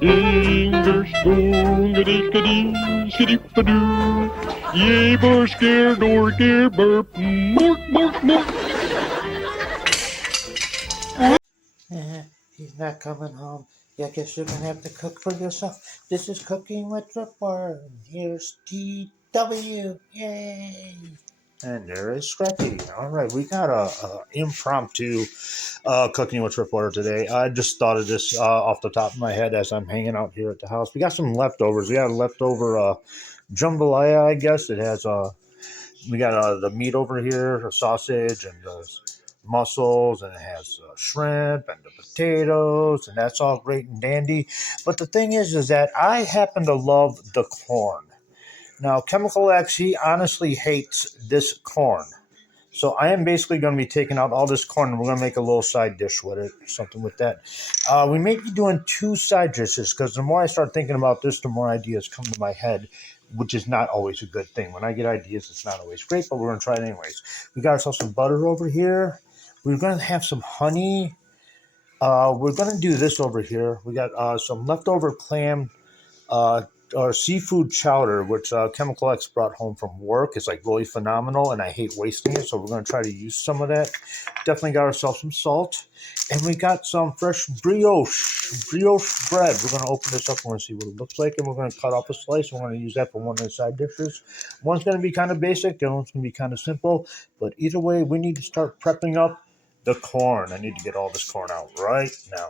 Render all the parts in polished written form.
Ding, spoon, gadee, skiddy-padoo. Yay, bush, scare, door, scare, burp, mork, mork, mork. He's not coming home. Yeah, I guess you're gonna have to cook for yourself. This is Cooking with Tripwire. Here's TW. Yay! And there is Scrappy. All right, we got a impromptu Cooking with Tripwire today. I just thought of this off the top of my head as I'm hanging out here at the house. We got some leftovers. We got a leftover jambalaya, I guess. It has we got the meat over here, the sausage and the mussels, and it has shrimp and the potatoes, and that's all great and dandy. But the thing is that I happen to love the corn. Now, Chemical X, he honestly hates this corn. So I am basically going to be taking out all this corn, and we're going to make a little side dish with it, something with that. We may be doing two side dishes, because the more I start thinking about this, the more ideas come to my head, which is not always a good thing. When I get ideas, it's not always great, but we're going to try it anyways. We got ourselves some butter over here. We're going to have some honey. We're going to do this over here. We got some leftover clam or seafood chowder, which Chemical X brought home from work. It's like really phenomenal, and I hate wasting it, so we're going to try to use some of that. Definitely got ourselves some salt, and we got some fresh brioche bread. We're going to open this up. We're going to see what it looks like, and we're going to cut off a slice. We're going to use that for one of the side dishes. One's going to be kind of basic, the other one's going to be kind of simple, but either way, we need to start prepping up the corn. I need to get all this corn out right now.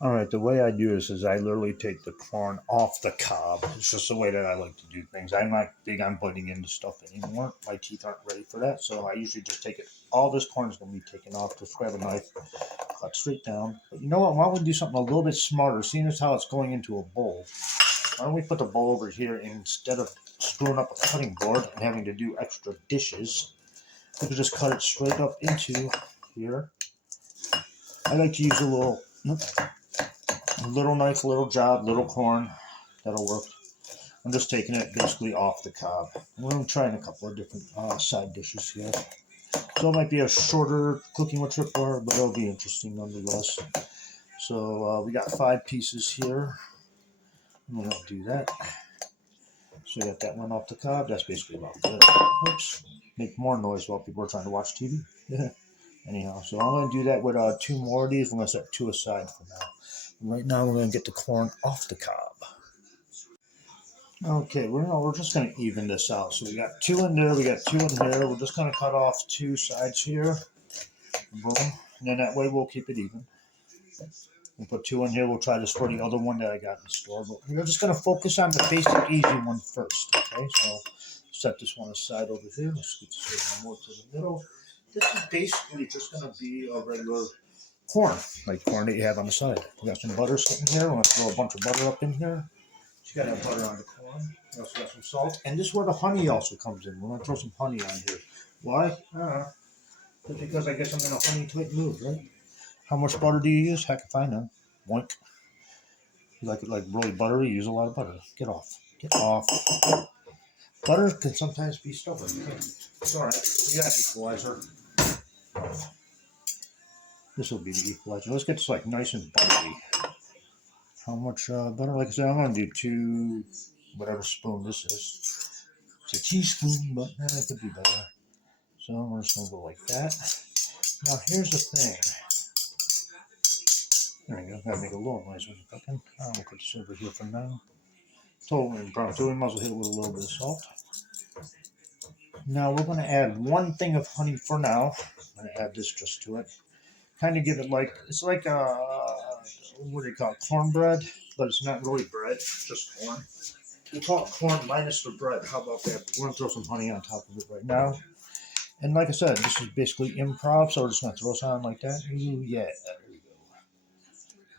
All right, the way I do this is I literally take the corn off the cob. It's just the way that I like to do things. I'm not big on biting into stuff anymore. My teeth aren't ready for that, so I usually just take it. All this corn is going to be taken off. Just grab a knife, cut straight down. But you know what? Why don't we do something a little bit smarter? Seeing as how it's going into a bowl, why don't we put the bowl over here instead of screwing up a cutting board and having to do extra dishes? We could just cut it straight up into here. I like to use a little knife, little job, little corn. That'll work. I'm just taking it basically off the cob. We're going to try a couple of different side dishes here. So it might be a shorter Cooking with Tripwire, but it'll be interesting nonetheless. So we got 5 pieces here. I'm going to do that. So we got that one off the cob. That's basically about it. Oops. Make more noise while people are trying to watch TV. Anyhow, so I'm going to do that with 2 more of these. We're going to set 2 aside for now. Right now, we're going to get the corn off the cob. Okay, we're just going to even this out. So we got 2 in there, we got 2 in here. We're just going to cut off 2 sides here. Boom. And then that way we'll keep it even. We'll put 2 in here. We'll try this for the other one that I got in the store. But we're just going to focus on the basic, easy one first. Okay, so set this one aside over here. Let's get this more to the middle. This is basically just going to be a regular corn, like corn that you have on the side. We got some butter sitting here. We're going to throw a bunch of butter up in here. You got to have butter on the corn. We also got some salt. And this is where the honey also comes in. We're going to throw some honey on here. Why? Because I guess I'm in a honey type mood, right? How much butter do you use? Heck if I know. Boink. You like it like really buttery? Use a lot of butter. Get off. Get off. Butter can sometimes be stubborn. It's all right. We got equalizer. This will be the equalizer. Let's get this like nice and buttery. How much butter? Like I said, I'm going to do 2, whatever spoon this is. It's a teaspoon, but it could be better. So we're just going to go like that. Now here's the thing. There we go. Gotta make a little noise when you're cooking. We'll put this over here for now. Totally impromptu. We might as well hit it with a little bit of salt. Now we're going to add 1 thing of honey for now. I'm going to add this just to it. Kind of give it like, it's like what do you call it? Cornbread, but it's not really bread, it's just corn. We call it corn minus the bread. How about that? We're going to throw some honey on top of it right now. And like I said, this is basically improv, so we're just going to throw some on like that. Ooh, yeah, there we go.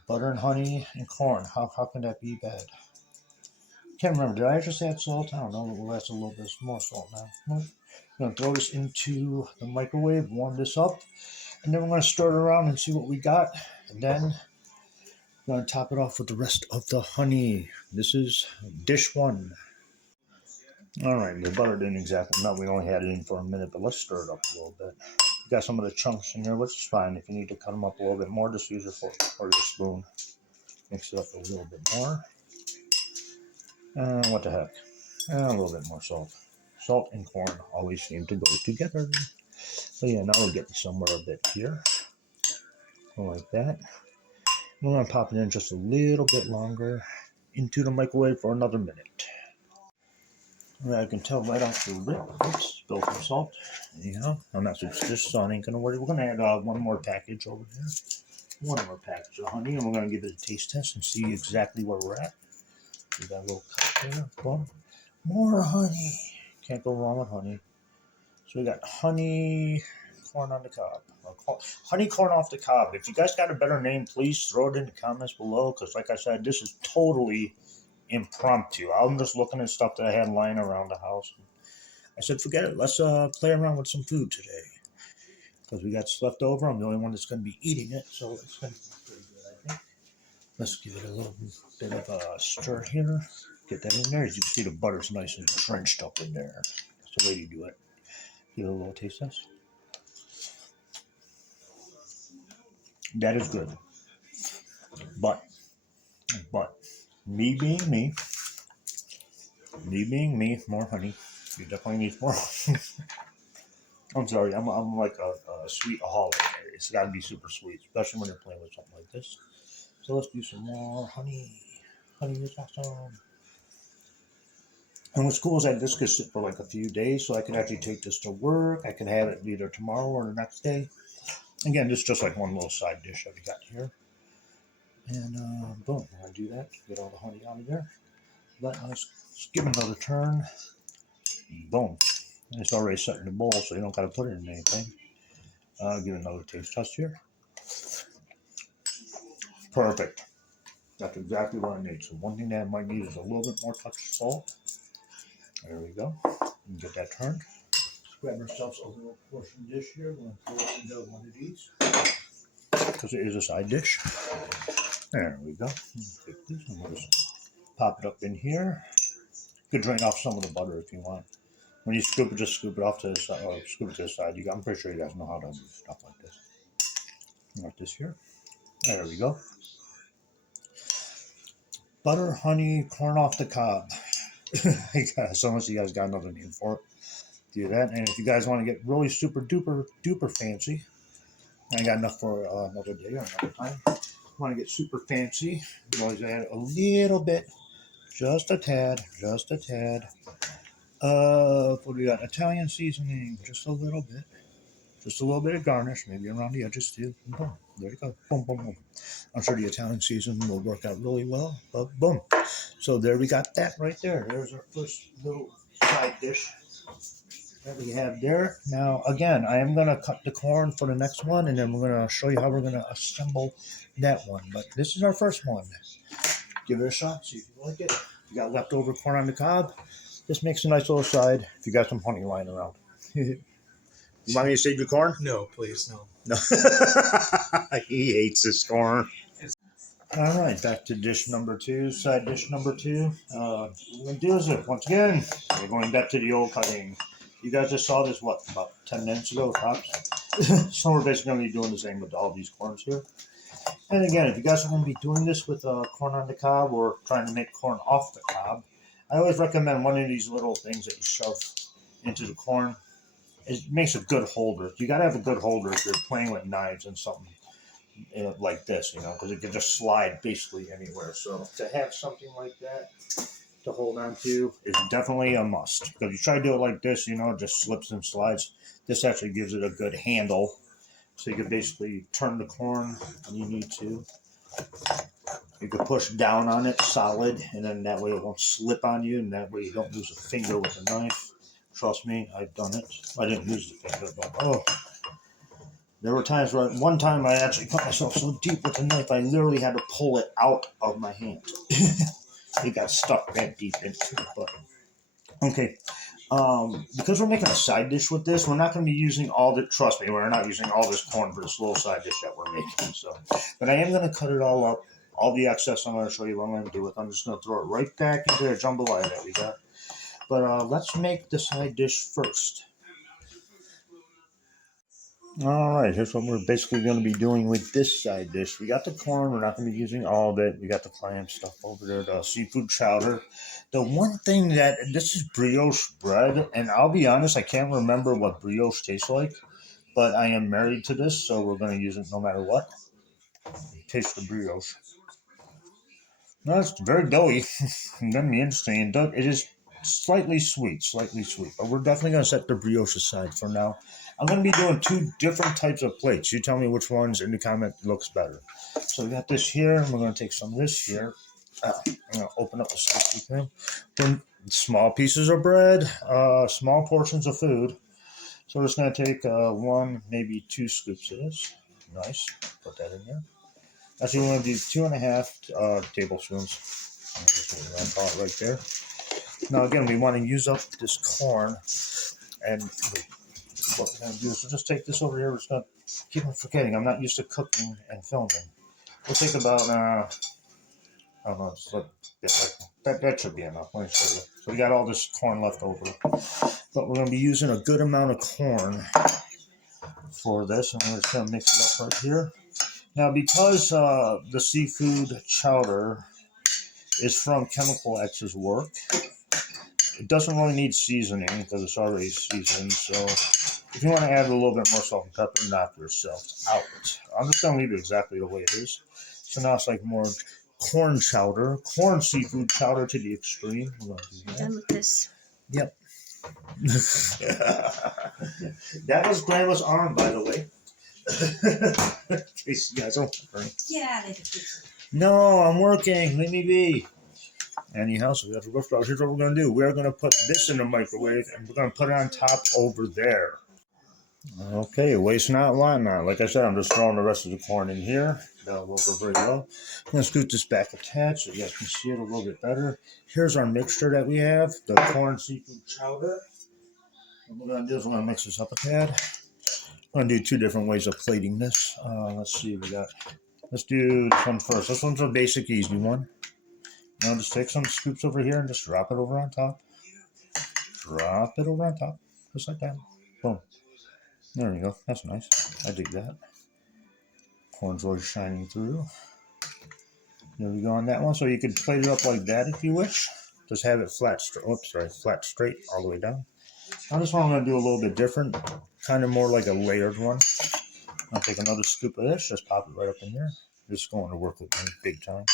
Butter and honey and corn. How can that be bad? Can't remember. Did I just add salt? I don't know. We'll add a little bit more salt now. I'm going to throw this into the microwave, warm this up, and then we're going to stir it around and see what we got. And then we're going to top it off with the rest of the honey. This is dish 1. All right, the butter didn't exactly melt. We only had it in for a minute, but let's stir it up a little bit. We got some of the chunks in here, which is fine. If you need to cut them up a little bit more, just use your fork or your spoon. Mix it up a little bit more. What the heck? A little bit more salt. Salt and corn always seem to go together. So yeah, now we'll get somewhere a bit here. Like that. We're going to pop it in just a little bit longer into the microwave for another minute. Right, I can tell right off the rip. Oops, spilled some salt. Yeah, I'm not this salt ain't gonna work. We're gonna add one more package over here. One more package of honey, and we're gonna give it a taste test and see exactly where we're at. We got a little cup there. Boom. More honey. Can't go wrong with honey. So we got honey corn on the cob. Honey corn off the cob. If you guys got a better name, please throw it in the comments below. Because like I said, this is totally impromptu. I'm just looking at stuff that I had lying around the house. I said, forget it. Let's play around with some food today. Because we got stuff left over. I'm the only one that's going to be eating it. So it's going to be pretty good, I think. Let's give it a little bit of a stir here. Get that in there. As you can see, the butter's nice and drenched up in there. That's the way you do it. Give it a little taste test. That is good. But, me being me, more honey. You definitely need more. I'm sorry, I'm like a sweetaholic. It's got to be super sweet, especially when you're playing with something like this. So let's do some more honey. Honey is awesome. And what's cool is that this could sit for like a few days, so I can actually take this to work. I can have it either tomorrow or the next day. Again, this is just like one little side dish that we got here. And boom, we're going to do that. Get all the honey out of there. Let us give it another turn. Boom. And it's already set in the bowl, so you don't got to put it in anything. Give it another taste test here. Perfect. That's exactly what I need. So one thing that I might need is a little bit more touch of salt. There we go. And get that turned. Let's grab ourselves a little portion dish here. We're going to throw it into one of these because it is a side dish. There we go. Take this and we'll just pop it up in here. You could drain off some of the butter if you want. When you scoop it, just scoop it off to the side, or scoop it to the side. I'm pretty sure you guys know how to do stuff like this. Like this here. There we go. Butter, honey, corn off the cob. So unless you guys got another name for it, do that. And if you guys want to get really super duper fancy, I got enough for another day or another time. Want to get super fancy, you always add a little bit, just a tad. What do we got? Italian seasoning, just a little bit of garnish, maybe around the edges too. Boom, there you go. Boom, boom, boom. I'm sure the Italian seasoning will work out really well. But boom. So there we got that right there. There's our first little side dish that we have there. Now, again, I am going to cut the corn for the next one, and then we're going to show you how we're going to assemble that one. But this is our first one. Give it a shot, see if you like it. If you got leftover corn on the cob, this makes a nice little side if you got some honey lying around. You want me to save your corn? No, please, no. No. He hates this corn. All right, back to dish number two, side dish number two. What we're going to do is it, once again, we're going back to the old cutting. You guys just saw this, what, about 10 minutes ago, tops? So we're basically going to be doing the same with all these corns here. And again, if you guys are going to be doing this with corn on the cob or trying to make corn off the cob, I always recommend one of these little things that you shove into the corn. It makes a good holder. You got to have a good holder if you're playing with knives and something like this, because it can just slide basically anywhere. So to have something like that to hold on to is definitely a must. Because you try to do it like this, it just slips and slides. This actually gives it a good handle. So you can basically turn the corn when you need to. You can push down on it solid, and then that way it won't slip on you, and that way you don't lose a finger with a knife. Trust me, I've done it. I didn't lose the finger, but there were times where one time I actually put myself so deep with the knife, I literally had to pull it out of my hand. It got stuck that deep into it. But okay, because we're making a side dish with this, we're not going to be using all the. Trust me, we're not using all this corn for this little side dish that we're making. So, but I am going to cut it all up. All the excess, I'm going to show you what I'm going to do with. I'm just going to throw it right back into the jambalaya that we got. But let's make the side dish first. Alright, here's what we're basically going to be doing with this side dish. We got the corn, we're not going to be using all of it. We got the clam stuff over there, the seafood chowder. The one thing that, this is brioche bread, and I'll be honest, I can't remember what brioche tastes like, but I am married to this, so we're going to use it no matter what. Taste the brioche. No, it's very doughy. It's going to be interesting. It is slightly sweet, but we're definitely going to set the brioche aside for now. I'm going to be doing two different types of plates. You tell me which ones in the comment looks better. So we got this here, and we're going to take some of this here. I'm going to open up the sticky thing. Then small pieces of bread, small portions of food. So we're just going to take one, maybe 2 scoops of this. Nice. Put that in there. Actually, we're going to do 2.5 tablespoons. I'll right there. Now, again, we want to use up this corn, and what we're going to do is we'll just take this over here. We're just going to keep on forgetting. I'm not used to cooking and filming. We'll take about, I don't know, that should be enough. Let me show you. So we got all this corn left over, but we're going to be using a good amount of corn for this, and we're just going to mix it up right here. Now, because the seafood chowder is from Chemical X's work, it doesn't really need seasoning because it's already seasoned. So if you want to add a little bit more salt and pepper, knock yourself out. I'm just going to leave it exactly the way it is. So now it's like more corn chowder, corn seafood chowder to the extreme. We're going to do that. Done with this. Yep. That was Grandma's arm, by the way. In case you guys don't remember. Get out of here. No, I'm working. Let me be. Anyhow, so we have to go through. Here's what we're going to do. We're going to put this in the microwave, and we're going to put it on top over there. Okay, waste not, want not. Like I said, I'm just throwing the rest of the corn in here. That'll go over very well. I'm going to scoot this back attached so you guys can see it a little bit better. Here's our mixture that we have, the corn seafood chowder. What we're going to do is we're going to mix this up a tad. I'm going to do 2 different ways of plating this. Let's see, let's do this one first. This one's a basic, easy one. Now just take some scoops over here and just drop it over on top. Drop it over on top, just like that. Boom. There we go. That's nice. I dig that. Corn's always shining through. There we go on that one. So you could plate it up like that if you wish. Just have it flat straight all the way down. Now this one I'm going to do a little bit different. Kind of more like a layered one. I'll take another scoop of this. Just pop it right up in there. This is going to work with me big time.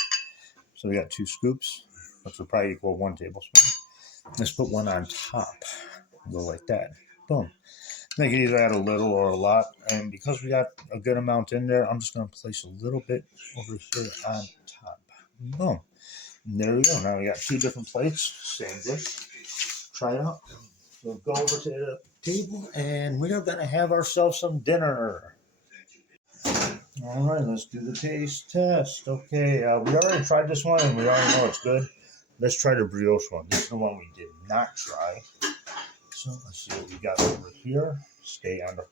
So we got 2 scoops, which will probably equal 1 tablespoon. Let's put one on top. Go like that. Boom. You can either add a little or a lot. And because we got a good amount in there, I'm just going to place a little bit over here on top. Boom. And there we go. Now we got 2 different plates. Same dish. Try it out. We'll go over to the table, and we are going to have ourselves some dinner. All right, let's do the taste test. Okay, we already tried this one, and we already know it's good. Let's try the brioche one. This is the one we did not try. So let's see what we got over here. Stay on the...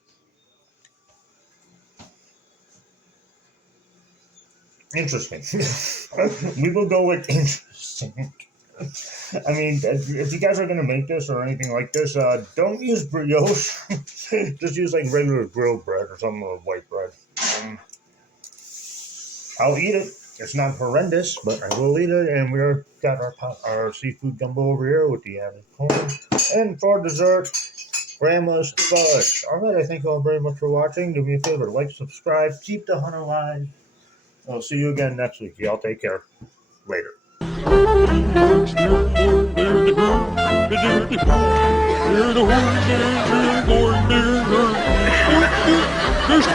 Interesting. We will go with interesting. I mean, if you guys are going to make this or anything like this, don't use brioche. Just use like regular grilled bread or something with white bread. I'll eat it. It's not horrendous, but I will eat it. And we've got our seafood gumbo over here with the added corn. And for dessert, Grandma's fudge. All right, I thank you all very much for watching. Do me a favor, like, subscribe, keep the hunt alive. I'll see you again next week. Y'all take care. Later. There's